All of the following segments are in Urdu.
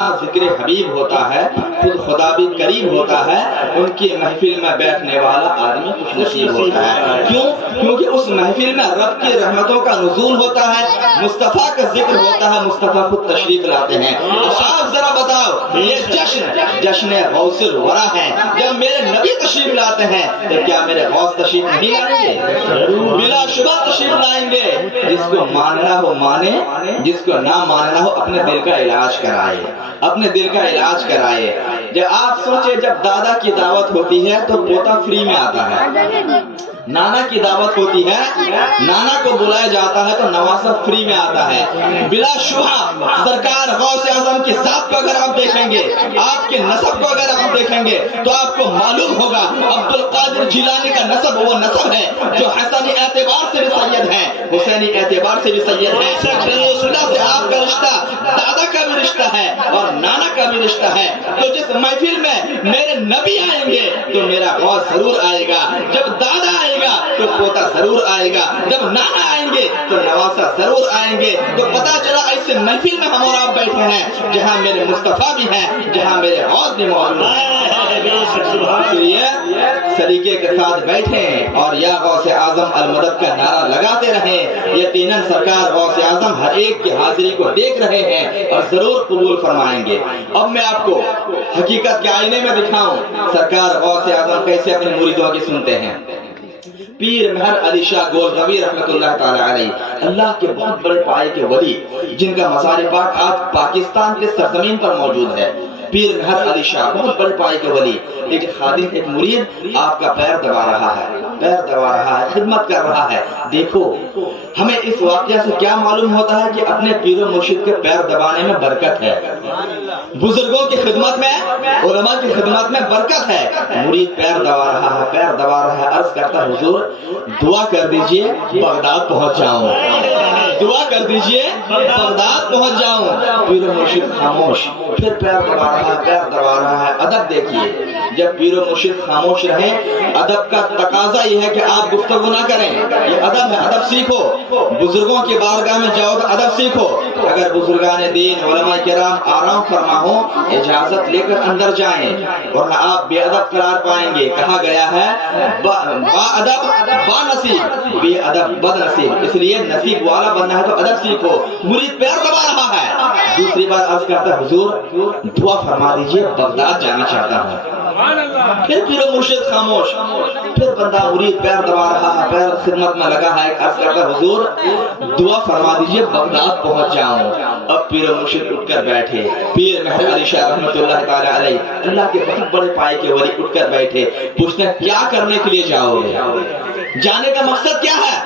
ذکر حبیب ہوتا ہے، خود خدا بھی قریب ہوتا ہے، ان کی محفل میں بیٹھنے والا آدمی خوش نصیب ہوتا ہے۔ کیوں؟ کیونکہ اس محفل میں رب کی رحمتوں کا نزول ہوتا ہے، مصطفیٰ کا ذکر ہوتا ہے، مصطفیٰ خود تشریف لاتے ہیں۔ آپ ذرا بتاؤ، یہ جشن غوث الورا ہے، جب میرے نبی تشریف لاتے ہیں تو کیا میرے غوث تشریف نہیں لائیں گے؟ بلا شبہ تشریف لائیں گے۔ جس کو ماننا ہو مانے، جس کو نہ ماننا ہو اپنے دل کا علاج کرائے، اپنے دل کا علاج کرائے۔ جب آپ سوچے، جب دادا کی دعوت ہوتی ہے تو پوتا فری میں آتا ہے، نانا کی دعوت ہوتی ہے، نانا کو بلایا جاتا ہے تو نواسا فری میں آتا ہے۔ بلا شبہ سرکار غوث اعظم کی ذات کو اگر آپ دیکھیں گے، آپ کے نسب کو اگر آپ دیکھیں گے تو آپ کو معلوم ہوگا عبد القادر جیلانی کا نسب وہ نسب ہے جو حسنی اعتبار سے بھی سید ہے، حسینی اعتبار سے بھی سید ہے۔ رسول اللہ سے آپ کا رشتہ دادا کا بھی رشتہ ہے اور نانا کا بھی رشتہ ہے۔ تو جس محفل میں میرے نبی آئیں گے تو میرا غوث ضرور آئے گا، جب دادا آئے گا تو پوتا ضرور آئے گا، جب نانا آئیں گے تو نواسا ضرور آئیں گے۔ تو پتا چلا ایسے محفل میں ہم اور آپ بیٹھے ہیں جہاں میرے مصطفیٰ بھی ہیں، جہاں میرے غوث بھی موجود ہیں۔ اس لیے سلیقے کے ساتھ بیٹھیں اور یا غوث اعظم المدد کا نعرہ لگاتے رہیں۔ یقیناً سرکار غوث اعظم ہر ایک کی حاضری کو دیکھ رہے ہیں اور ضرور قبول فرمائیں گے۔ اب میں آپ کو حقیقت کے آئینے میں دکھاؤں سرکار غوث اعظم کیسے اپنے مریدوں کی سنتے ہیں۔ پیر مہر علی شاہ گولگوی رحمۃ اللہ تعالی علیہ، اللہ کے بہت بڑے پائے کے ولی، جن کا مزار پاک آج پاکستان کے سرزمین پر موجود ہے۔ پیر مہر علی شاہ بہت بڑے پائے کے ولی، ایک خادم، ایک مرید آپ کا پیر دبا رہا ہے، پیر دبا رہا ہے، خدمت کر رہا ہے۔ دیکھو ہمیں اس واقعہ سے کیا معلوم ہوتا ہے کہ اپنے پیر و مرشد کے پیر دبانے میں برکت ہے، بزرگوں کی خدمت میں، علماء کی خدمت میں برکت ہے۔ مرید پیر دبا رہا ہے، پیر دبا رہا ہے، عرض کرتا حضور دعا کر دیجئے بغداد پہنچ جاؤں، دعا کر دیجئے بغداد پہنچ جاؤں۔ پیر و مرشد خاموش، پھر پیر دبا رہا ہے، پیر دبا رہا ہے۔ ادب دیکھیے، جب پیر و مرشد خاموش رہیں، ادب کا تقاضا یہ ہے کہ آپ گفتگو نہ کریں، یہ ادب ہے، ادب سیکھو۔ بزرگوں کی بارگاہ میں جاؤ تو ادب سیکھو۔ اگر بزرگان دین علماء کرام آرام فرما ہو، اجازت لے کر اندر جائیں، ورنہ آپ بے ادب قرار پائیں گے۔ کہا گیا ہے با ادب با نصیب، بے ادب بد نصیب، اس لیے نصیب والا بننا ہے تو ادب سیکھو۔ مرید پیر دبا رہا ہے، دوسری بار عرض کرتا ہے حضور دعا فرما دیجئے بغداد جانا چاہتا ہوں۔ پھر پیر و مرشد خاموش، پھر بندہ مرید پیر دبا رہا ہے، پیر خدمت میں لگا ہے، عرض کرتا ہے حضور دعا فرما دیجئے بغداد پہنچ جاؤں۔ اب پیر و مرشد اٹھ کر بیٹھے، پیر مہر علی شاہ رحمۃ اللہ تعالی علیہ، اللہ کے بہت بڑے پائے کے ولی، اٹھ کر بیٹھے، پوچھتے ہیں کیا کرنے کے لیے جاؤ گے، جانے کا مقصد کیا ہے؟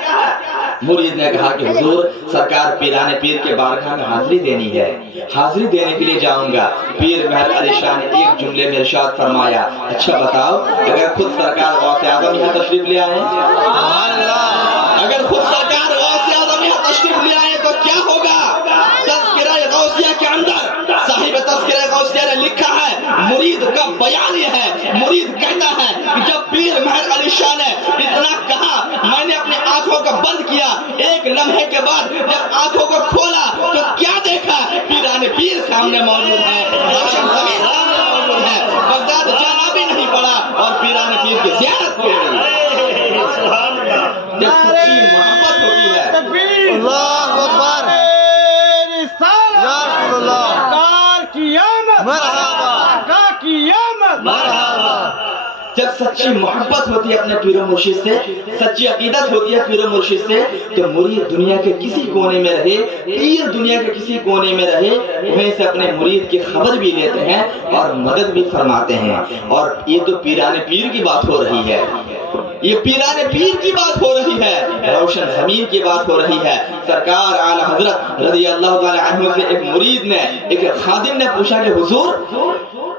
مرید نے کہا کہ حضور سرکار پیران پیر کے بارگاہ میں حاضری دینی ہے، حاضری دینے کے لیے جاؤں گا۔ پیر مہر علی شاہ نے ایک جملے میں ارشاد فرمایا، اچھا بتاؤ اگر خود سرکار غوث اعظم یہاں تشریف لے آئے، اگر خود سرکار غوث اعظم یہاں تشریف لے آئے تو کیا ہوگا؟ تذکرہ غوثیہ کے اندر صاحب تذکرہ غوثیہ نے لکھا ہے، مرید کا بیان یہ ہے، مرید کہتا ہے کہ جب پیر مہر علی شاہ نے اتنا کہا، میں نے اپنی آنکھوں کو بند کیا، ایک لمحے کے بعد جب آنکھوں کو کھولا تو کیا دیکھا؟ پیران پیر سامنے موجود ہے، روشن زمین سامنے موجود ہے، بغداد جانا بھی نہیں پڑا اور پیران پیر کی زیارت ہو گئی۔ جب سچی محبت ہوتی ہے، اللہ اکبر، یا رسول اللہ، مرحبا مرحبا۔ جب سچی محبت ہوتی ہے اپنے پیر و مرشد سے، سچی عقیدت ہوتی ہے پیر و مرشد سے، تو مرید دنیا کے کسی کونے میں رہے، پیر دنیا کے کسی کونے میں رہے، وہیں سے اپنے مرید کی خبر بھی لیتے ہیں اور مدد بھی فرماتے ہیں۔ اور یہ تو پیران پیر کی بات ہو رہی ہے، یہ پیران پیر کی بات ہو رہی ہے، روشن زمین کی بات ہو رہی ہے۔ سرکار اعلی حضرت رضی اللہ تعالی عنہ سے ایک مرید نے، ایک خادم نے پوچھا کہ حضور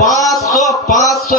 500